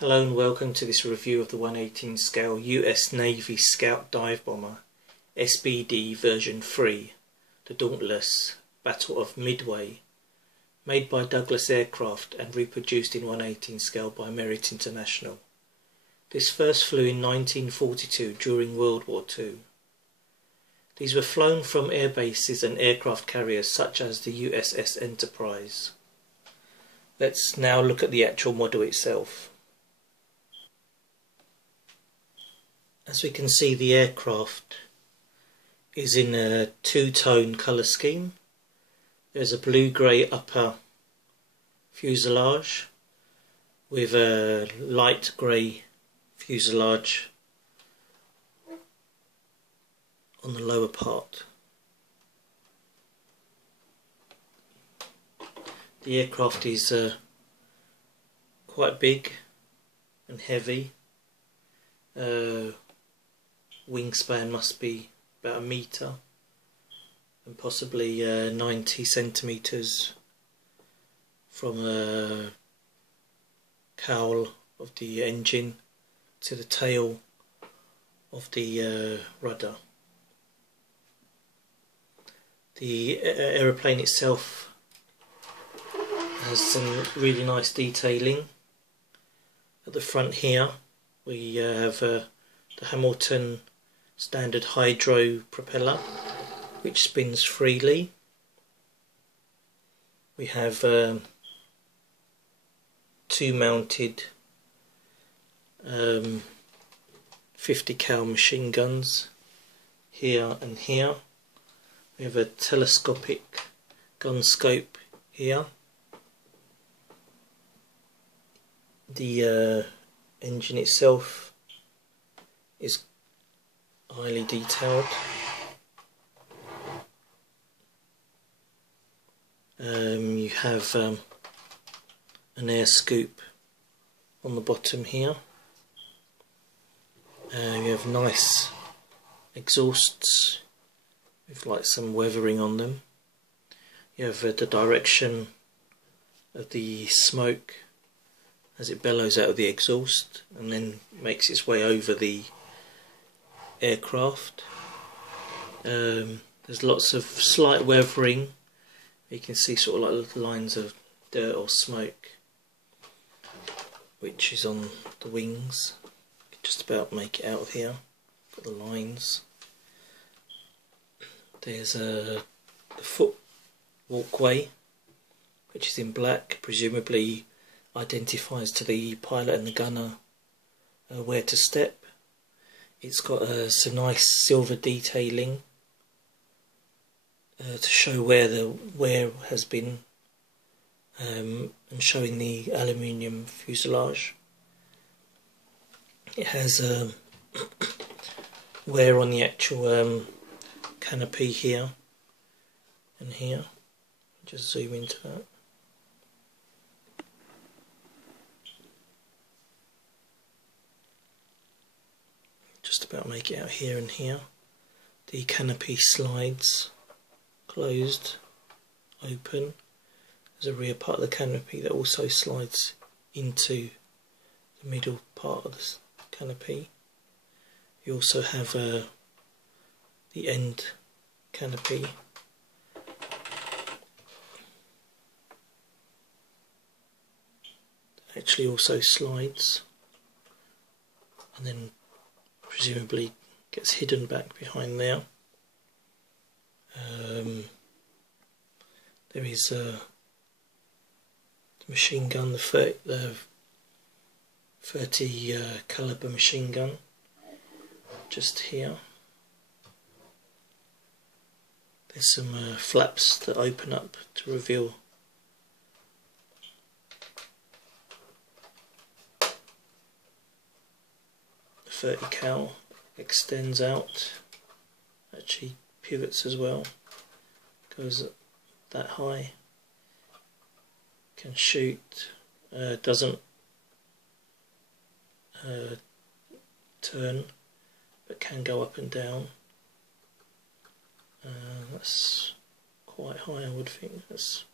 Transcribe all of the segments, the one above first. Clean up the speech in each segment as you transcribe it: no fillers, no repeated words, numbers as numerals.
Hello and welcome to this review of the 1/18 scale US Navy Scout Dive Bomber SBD version 3, the Dauntless, Battle of Midway, made by Douglas Aircraft and reproduced in 1/18 scale by Merit International. This first flew in 1942 during World War II. These were flown from air bases and aircraft carriers such as the USS Enterprise. Let's now look at the actual model itself. As we can see, the aircraft is in a two-tone colour scheme. There's a blue-grey upper fuselage with a light grey fuselage on the lower part. The aircraft is quite big and heavy. Wingspan must be about 1 metre and possibly 90 centimetres from the cowl of the engine to the tail of the rudder. The aeroplane itself has some really nice detailing. At the front here we have the Hamilton standard hydro propeller which spins freely. We have two mounted 50 cal machine guns here and here. We have a telescopic gun scope here. The engine itself is highly detailed. You have an air scoop on the bottom here. You have nice exhausts with like some weathering on them. You have the direction of the smoke as it bellows out of the exhaust and then makes its way over the aircraft. There's lots of slight weathering. You can see sort of like little lines of dirt or smoke which is on the wings. You can just about make it out of here. Got the lines. There's the foot walkway which is in black, presumably identifies to the pilot and the gunner where to step. It's got some nice silver detailing to show where the wear has been, and showing the aluminium fuselage. It has wear on the actual canopy here and here. Just zoom into that. Just about make it out here and here. The canopy slides closed, open. There's a rear part of the canopy that also slides into the middle part of the canopy. You also have the end canopy. That actually also slides and then presumably gets hidden back behind there. There is the machine gun, the 30 caliber machine gun, just here. There's some flaps that open up to reveal the 30 cal. Extends out, actually pivots as well, goes that high, can shoot, doesn't turn but can go up and down. That's quite high, I would think. That's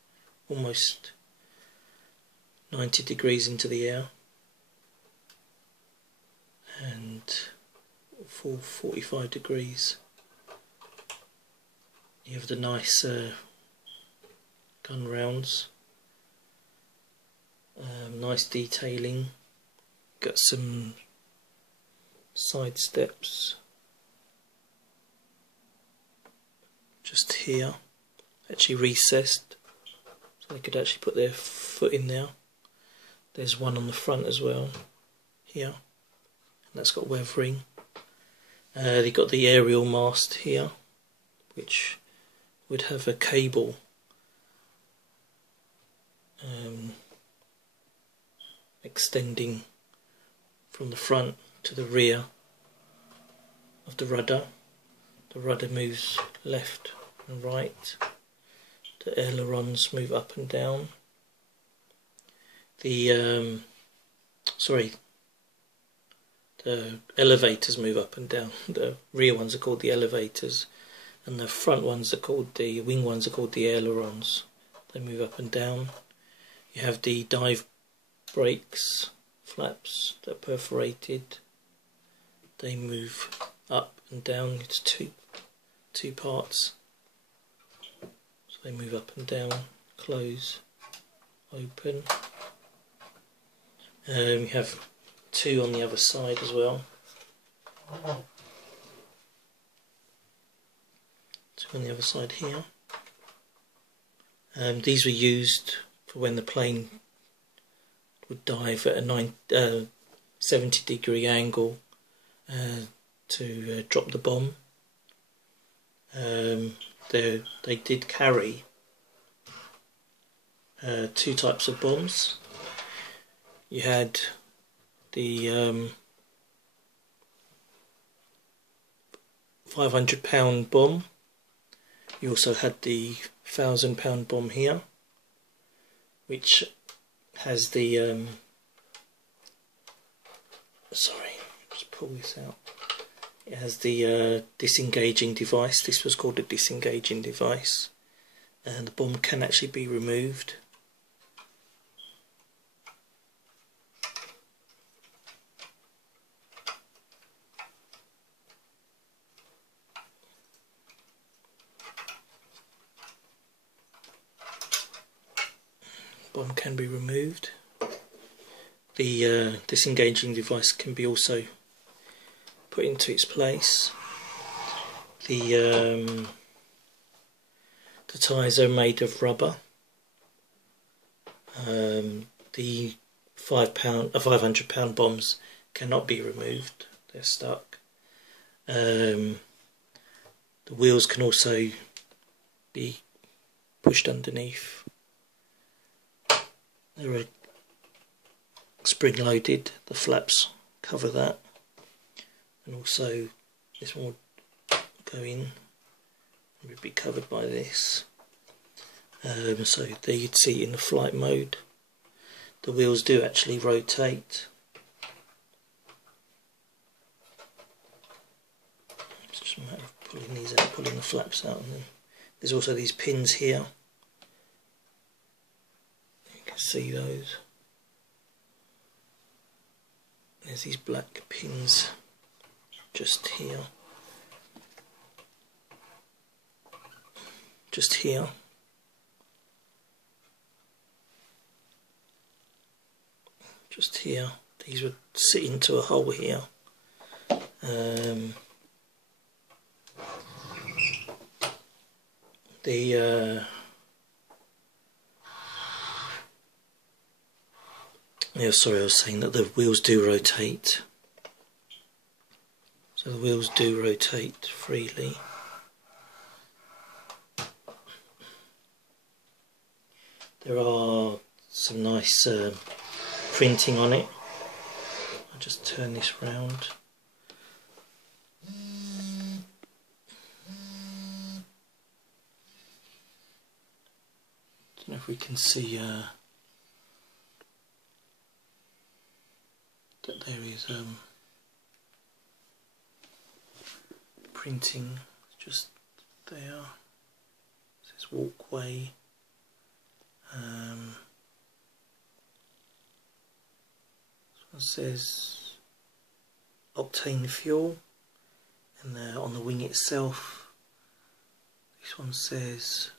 almost 90 degrees into the air. full 45 degrees. You have the nice gun rounds, nice detailing, got some side steps just here, actually recessed, so they could actually put their foot in there. There's one on the front as well, here, and that's got weathering. They've got the aerial mast here, which would have a cable extending from the front to the rear of the rudder. The rudder moves left and right. The ailerons move up and down. The the elevators move up and down. The rear ones are called the elevators, and the front ones are called, the wing ones are called the ailerons. They move up and down. You have the dive brakes, flaps that are perforated. They move up and down. It's two parts. So they move up and down, close, open. You have two on the other side as well. Two on the other side here. These were used for when the plane would dive at a 70-degree angle to drop the bomb. They did carry two types of bombs. You had the 500-pound bomb. You also had the 1,000-pound bomb here, which has the just pull this out. It has the disengaging device. This was called a disengaging device, and the bomb can actually be removed. Bomb can be removed. The disengaging device can be also put into its place. The tyres are made of rubber. The 500-pound bombs cannot be removed; they're stuck. The wheels can also be pushed underneath. They're spring loaded, the flaps cover that, and also this one would go in and would be covered by this. So there you'd see in the flight mode the wheels do actually rotate. It's just a matter of pulling these out, pulling the flaps out, and then there's also these pins here. See those? There's these black pins just here, just here. Just here. These would sit into a hole here. Yeah, sorry, I was saying that the wheels do rotate. So the wheels do rotate freely. There are some nice printing on it. I'll just turn this round. Don't know if we can see that there is printing just there. It says walkway. This one says octane fuel. And on the wing itself, this one says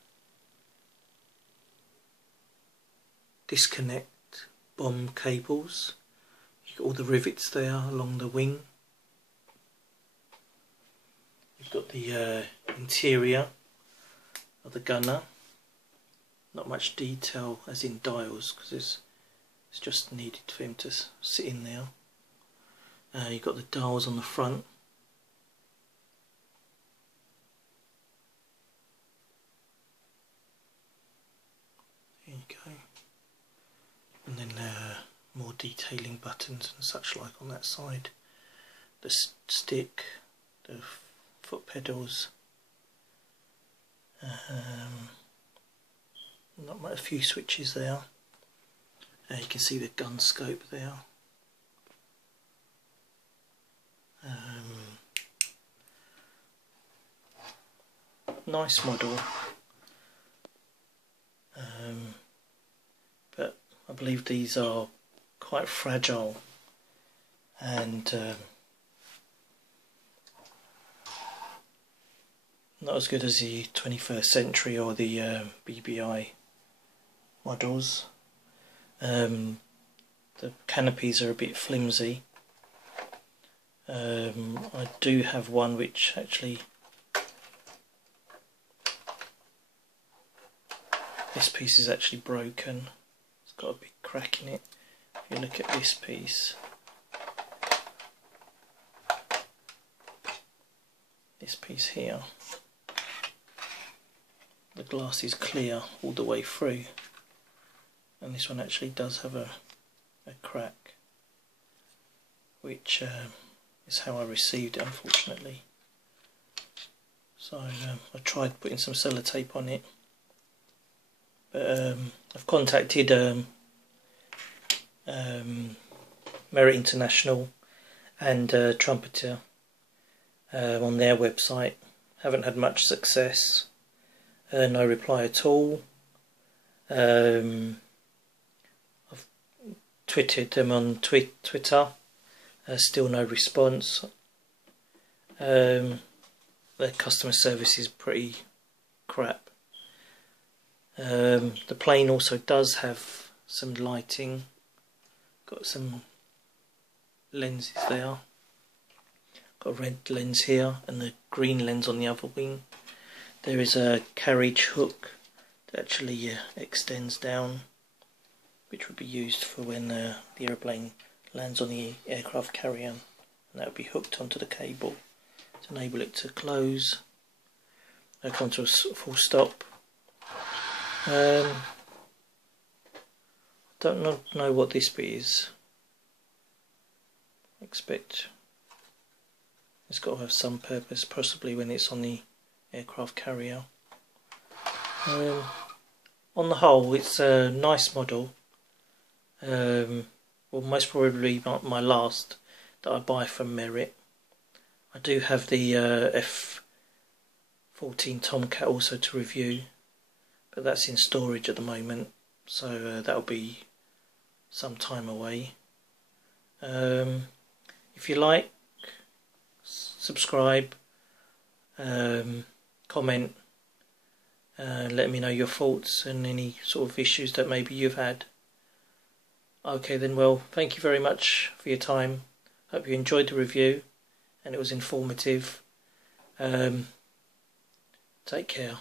disconnect bomb cables. You've got all the rivets there along the wing. You've got the interior of the gunner. Not much detail as in dials, because it's just needed for him to sit in there. You've got the dials on the front. There you go. And then more detailing buttons and such like on that side. The stick, the foot pedals. Not much, a few switches there. You can see the gun scope there. Nice model, but I believe these are quite fragile and not as good as the 21st century or the BBI models. The canopies are a bit flimsy. I do have one which actually, this piece is actually broken. It's got a big crack in it. If you look at this piece, here, the glass is clear all the way through, and this one actually does have a crack, which is how I received it, unfortunately. So I tried putting some sellotape on it, but I've contacted Merit International and Trumpeter on their website. Haven't had much success. No reply at all. I've tweeted them on Twitter. Still no response. Their customer service is pretty crap. The plane also does have some lighting. Got some lenses there. Got a red lens here and the green lens on the other wing. There is a carriage hook that actually extends down, which would be used for when the aeroplane lands on the aircraft carrier, and that would be hooked onto the cable to enable it to close. Come to a full stop. Don't know what this bit is. I expect it's got to have some purpose, possibly when it's on the aircraft carrier. On the whole, it's a nice model. Well, most probably my last that I buy from Merit. I do have the F-14 Tomcat also to review, but that's in storage at the moment, so that'll be some time away. If you like, subscribe, comment, let me know your thoughts and any sort of issues that maybe you've had. Okay then, well, thank you very much for your time. Hope you enjoyed the review and it was informative. Take care.